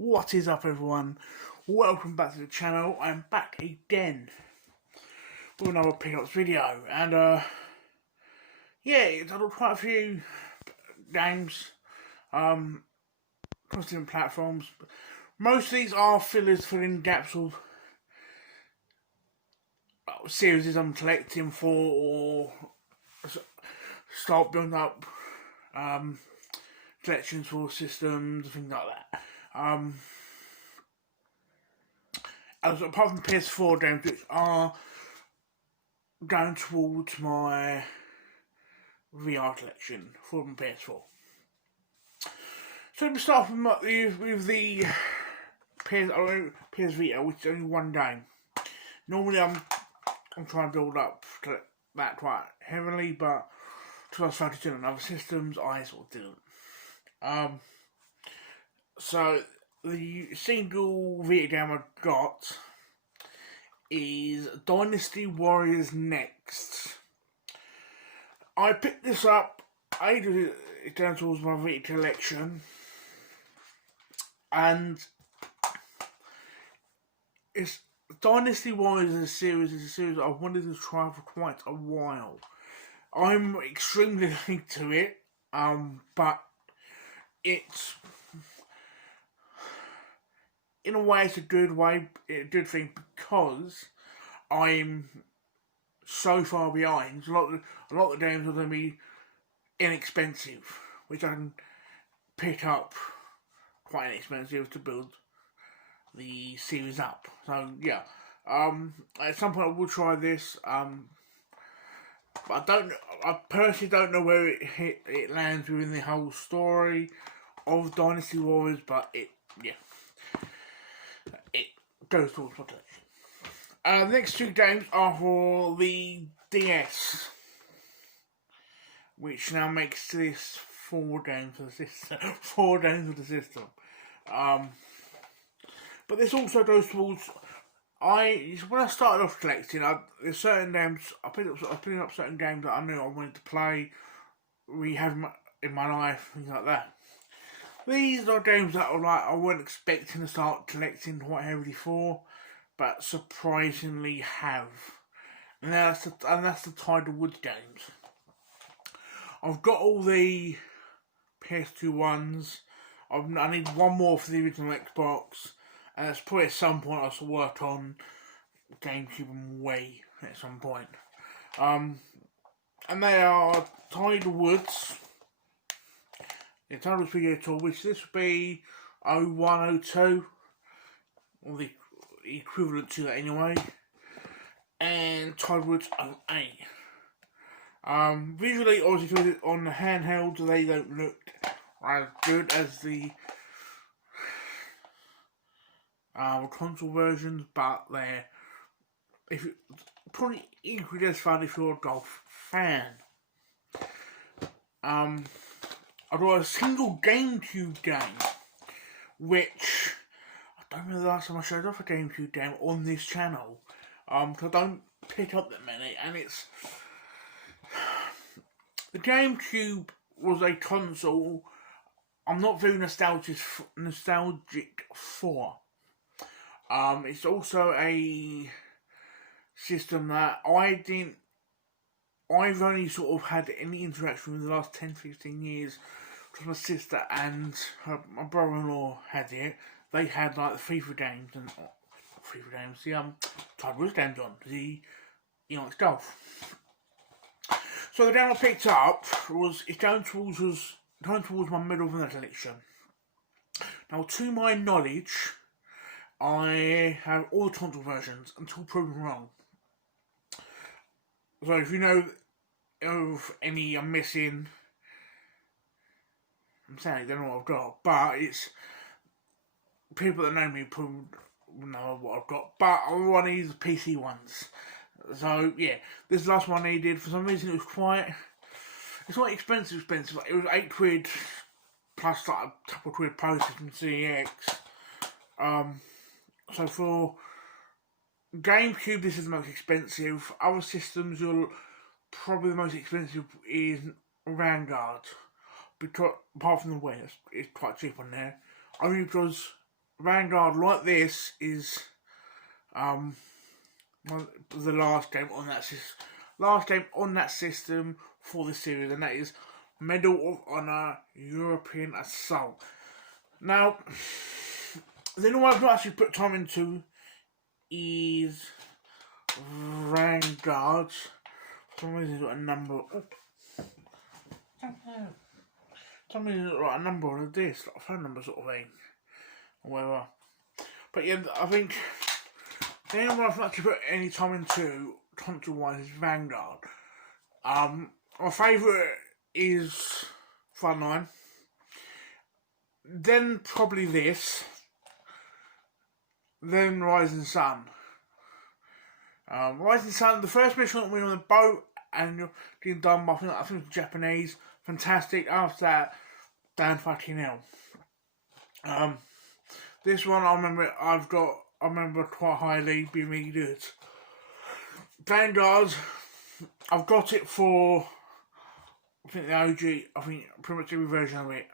What is up, everyone? Welcome back to the channel. I'm back again with another pickups video, and yeah, I've done quite a few games across different platforms. Most of these are fillers filling gaps of series I'm collecting for, or start building up collections for systems, things like that. As apart from the PS4 games, which are going towards my VR collection for my PS4. So let me start with the PS Vita, which is only one game. Normally I'm trying to build up that quite heavily, but because I was focusing on other systems, I sort of didn't. So the single Vita game I got is Dynasty Warriors Next. I picked this up, I added it down towards my Vita collection, and it's Dynasty Warriors is a series I've wanted to try for quite a while. I'm extremely late to it, but it's, in a way, it's a good thing, because I'm so far behind. A lot of the games are going to be inexpensive, which I can pick up quite inexpensive to build the series up. So yeah, at some point I will try this. But I personally don't know where it lands within the whole story of Dynasty Warriors, but it goes towards my collection. The next two games are for the DS, which now makes this 4 games for the system. 4 games for the system. But this also goes towards. When I started off collecting, there's certain games I picked up certain games that I knew I wanted to play, have in my life, things like that. These are games that I wasn't expecting to start collecting quite heavily for, but surprisingly have. And that's the Tiger Woods games. I've got all the PS2 ones. I need one more for the original Xbox, and it's probably at some point I'll work on GameCube and Wii at some point. And they are Tiger Woods. The Tiger Woods Video Tour, which this would be 0102, or the equivalent to that anyway, and Tiger Woods 08. Visually, obviously, on the handheld, they don't look as good as the console versions, but they're probably equally as fun if you're a golf fan. I've got a single GameCube game, which I don't know the last time I showed off a GameCube game on this channel, because I don't pick up that many, and it's the GameCube was a console I'm not very nostalgic for. It's also a system that I've only sort of had any interaction with in the last 10-15 years, because my sister and my brother-in-law had it. They had like the FIFA games, the Tiger Woods games on, it's golf. So the game I picked up is going towards my middle of the collection. Now, to my knowledge, I have all the console versions until proven wrong. So if you know of any I'm missing, I'm saying I don't know what I've got, but it's people that know me probably know what I've got. But I want to use the PC ones. So yeah, this last one I needed. For some reason, it's not expensive. It was £8 plus like a couple of quid postage from CEX. So for GameCube, this is the most expensive. Other systems, probably the most expensive is Vanguard, because apart from the Wii, it's quite cheap on there. Only because Vanguard like this is the last game on that system for the series, and that is Medal of Honor European Assault. Now, the one I've not actually put time into is Vanguard. For some reason, it's got a number. Some reason, it's got a number on this, like a phone number sort of thing, or whatever. But yeah, I think the only one I've not actually put any time into console-wise is Vanguard. My favourite is Frontline. Then probably this. Then Rising Sun. Rising Sun, the first mission that we were on the boat and you're getting done by, I think it's Japanese. Fantastic. After that, down fucking hell. This one I remember quite highly being really good. Vanguard, I've got it for, I think the OG, I think pretty much every version of it.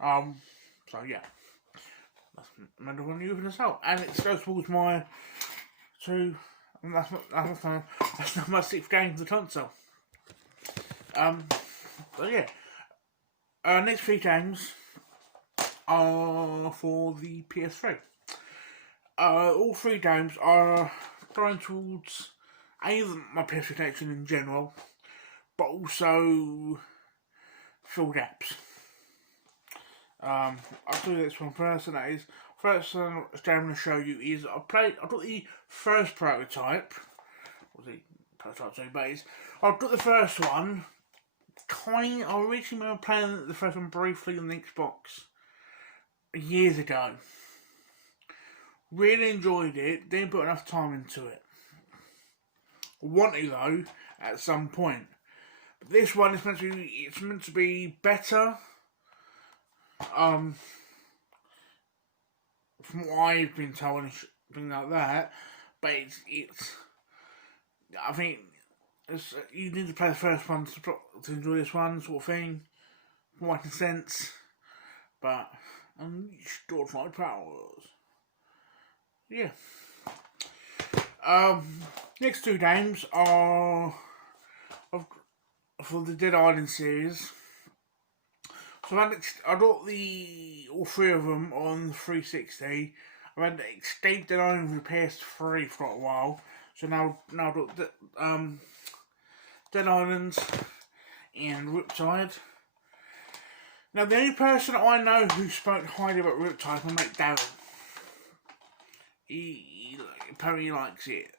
So yeah, that's Medal of Honor European Assault, and it goes towards my two. That's not my 6th game for the console. So yeah, next 3 games are for the PS3. All 3 games are going towards either my PS3 collection in general, but also fill gaps. I'll do this one first, and that is first game I'm going to show you is I got the first prototype. What was it? Prototype 2 base. I've got the first one. I originally remember playing the first one briefly on the Xbox years ago. Really enjoyed it. Didn't put enough time into it. Want to though at some point. But this one is meant to be better. From what I've been told and things like that, but it's I think you need to play the first one to enjoy this one, sort of thing, from what I can sense. But unleash my powers. Yeah. Next 2 games are for the Dead Island series. So I got all 3 of them on 360. I've had Escape Dead Island for the PS3 for a while. So now I've got Dead Island and Riptide. Now the only person I know who spoke highly about Riptide was mate Darren. He apparently likes it.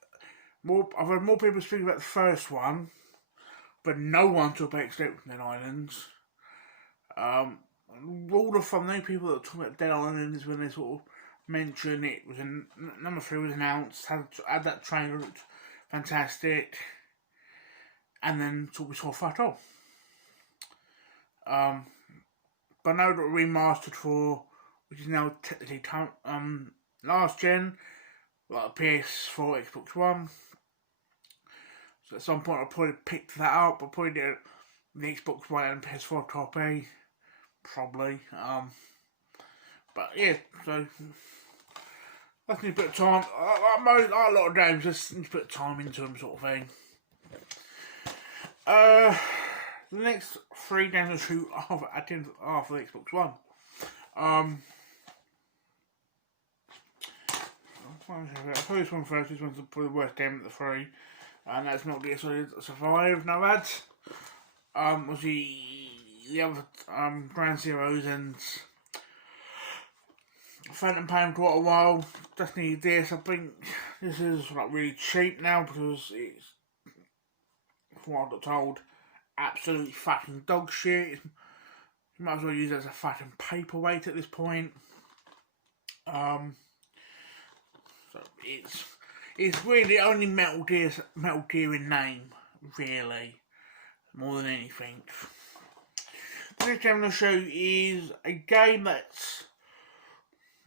I've heard more people speak about the first one, but no one talk about Escape from Dead Islands. Rule of thumb, no people that talk about Dead Islands when they sort of mention it was number 3 was announced, had that trailer, looked fantastic, and then we saw fuck all. But now got remastered for, which is now technically last gen, like PS4, Xbox One. So at some point I'll probably pick that up. I'll probably get the Xbox One and PS4 copy. Probably. But yeah, so that's need a bit of time. Like a lot of games, just need to put time into them, sort of thing. The next 3 games I'll shoot are for the Xbox One. I'll play this one first. This one's probably the worst game of the 3, and that's Metal Gear Solid Survive. Now, lads, was the other Ground Zeroes and Phantom Pain for quite a while. Just need this. I think this is like really cheap now because it's, from what I got told, absolutely fucking dog shit. You might as well use it as a fucking paperweight at this point. So it's really only Metal Gear in name, really, more than anything. The next game I'm going to show you is a game that's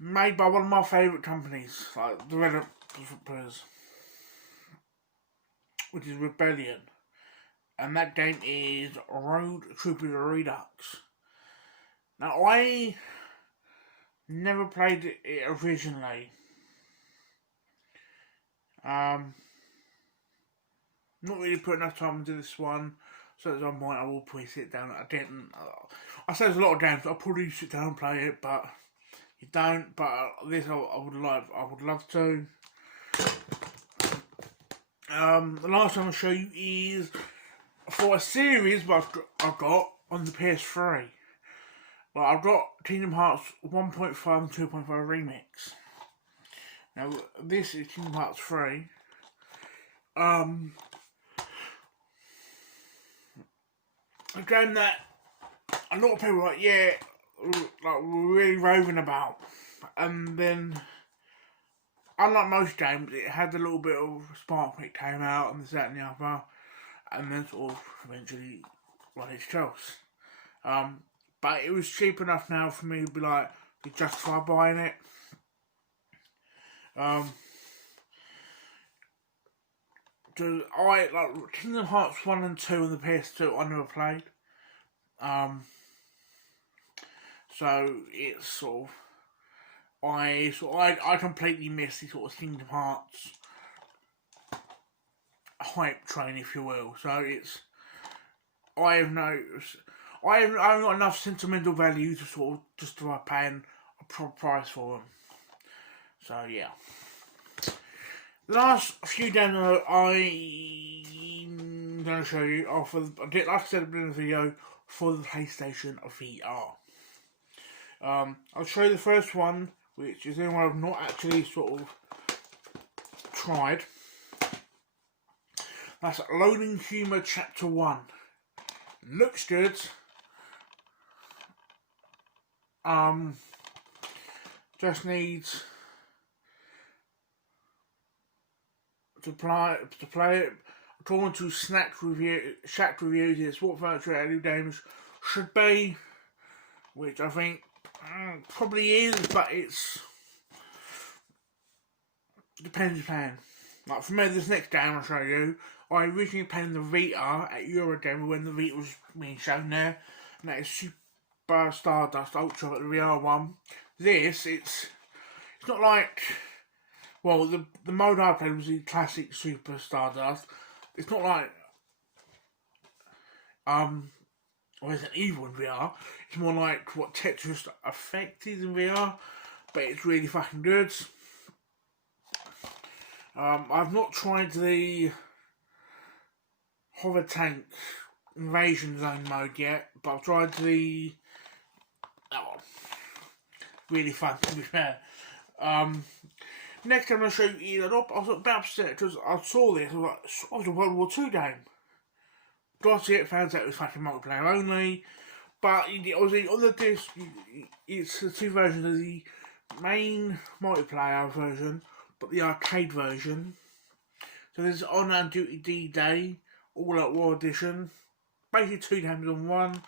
made by one of my favourite companies, like the developers, which is Rebellion. And that game is Road Troopers Redux. Now, I Never played it originally. Not really put enough time into this one, so at some point I will probably sit down. I didn't. I say there's a lot of games I'll probably sit down and play it, but you don't. But this I would like. I would love to. The last time I'll show you is for a series, but I've got on the PS3. Well, I've got Kingdom Hearts 1.5 and 2.5 Remix. Now, this is Kingdom Hearts 3. A game that a lot of people are like, yeah, like we're really roving about. And then, unlike most games, it had a little bit of spark when it came out and this, that and the other. And then sort of eventually run its course. But it was cheap enough now for me to be like, to justify buying it. Cause I like Kingdom Hearts 1 and 2 on the PS2 I never played. So it's sort of I completely missed the sort of Kingdom Hearts hype train, if you will. So it's I haven't got enough sentimental value to sort of justify paying a proper price for them. So yeah. The last few demos I'm going to show you are for, like I said in the video, for the PlayStation VR. I'll show you the first one, which is the one I've not actually sort of tried. That's Loading Humor Chapter 1. Looks good. Just needs to play it. According to Shack Reviews, it's what virtual reality games should be, which I think probably is, but it's depends plan. Like for me, this next game I'll show you, I originally played the Vita at Eurogamer when the Vita was being shown there, and that is Super Stardust Ultra, the VR one. This, it's not like, well, the mode I played was the classic Super Stardust. It's not like Resident Evil in VR. It's more like what Tetris Effect is in VR, but it's really fucking good. I've not tried the Hover Tank Invasion Zone mode yet, but I've tried the really fun to be fair. Next time I'll show you I was about upset because I saw this, I was like, oh, it's a World War II game. Got it, found out it was fucking multiplayer only. But obviously on the disc, it's the two versions of the main multiplayer version, but the arcade version. So there's On and Duty D-Day, All Out War Edition. Basically two games on one.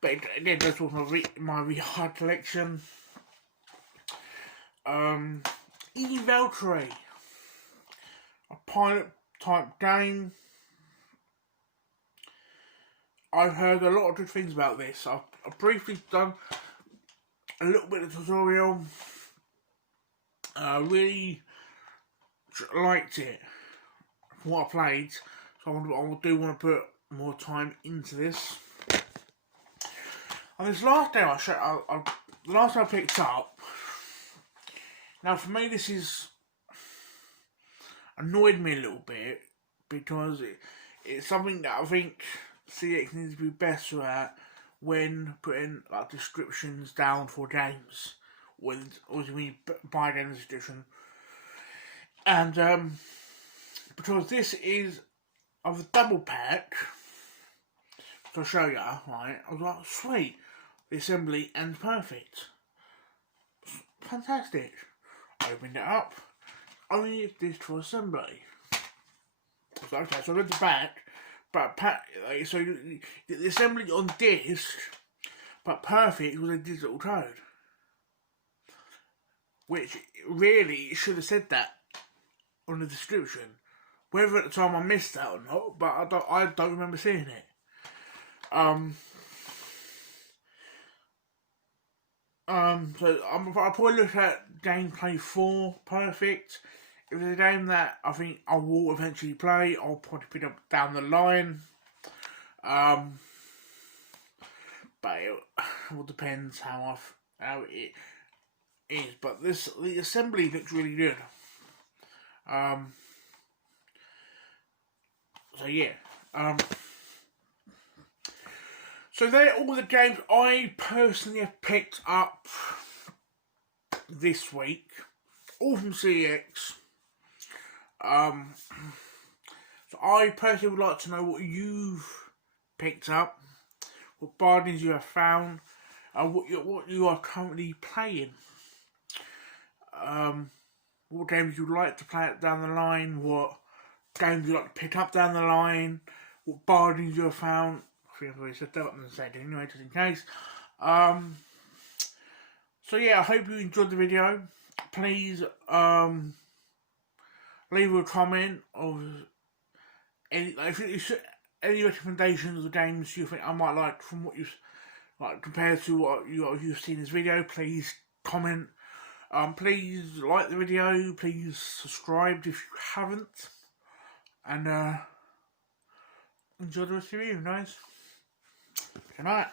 But again, that's was my VR collection. Eve Valkyrie, a pilot type game. I've heard a lot of good things about this. I've briefly done a little bit of tutorial. Really liked it from what I played, so I do want to put more time into this. And this last day the last time I picked up. Now for me this is annoyed me a little bit because it's something that I think CX needs to be better at when putting like descriptions down for games when you buy a games edition. And because this is of the double pack, which I'll show you, right? I was like, sweet, the assembly and perfect. Fantastic. Opened it up. Only it's this for assembly. So okay, so I read the back, but so the assembly on disc, but perfect was a digital code, which really should have said that on the description. Whether at the time I missed that or not, but I don't remember seeing it. So I'll probably look at gameplay 4 perfect. If it's a game that I think I will eventually play, I'll probably pick up down the line. But it all depends how it is. But the assembly looks really good. So yeah. So they're all the games I personally have picked up this week, all from CX. So I personally would like to know what you've picked up, what bargains you have found, and what you are currently playing. What games you'd like to play down the line, what games you'd like to pick up down the line, what bargains you have found. I think I've already said that, but I'm going to say it anyway, just in case. So yeah, I hope you enjoyed the video. Please leave a comment of any recommendations of games you think I might like from what you've compared to what you've seen in this video. Please comment. Please like the video. Please subscribe if you haven't, and enjoy the rest of your evening, guys. Good night.